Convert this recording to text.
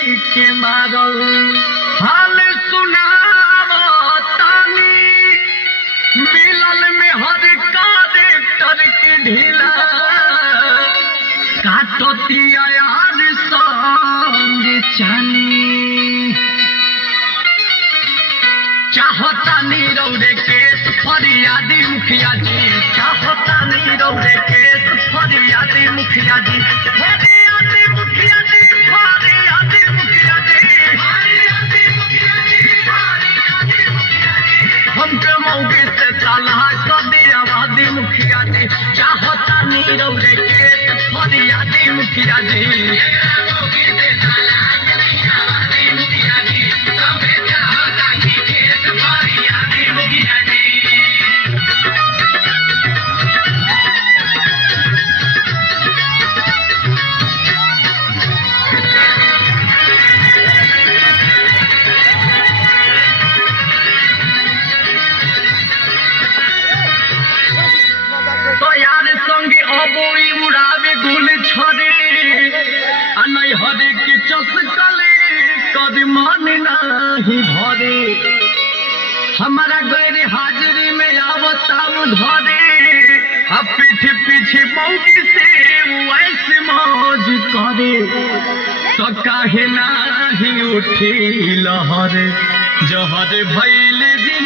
के मारल हाल सुनावो तानी मिलल में हर कैरेक्टर के ढीला काटतिया यार संग चानी चाहता नीरौरे केस फरियादी मुखिया जी चाहता नीरौरे केस फरियादी मुखिया जी फरियादी मुखिया जी फरियादी मुखिया जी हमके मौके से तलाह कर दिया वादी मुखिया जी चाहता नीरौरे केस फरियादी मुखिया जी उड़ावे गुल छोड़े अनई हरे के चसकले कद मन नहीं भरे हमारा गैर हाजिरी में आवताब धरे अब पीठ पीछे मौकी से वैसे मौज करे तो काहे नाही उठी लहर जहर भैल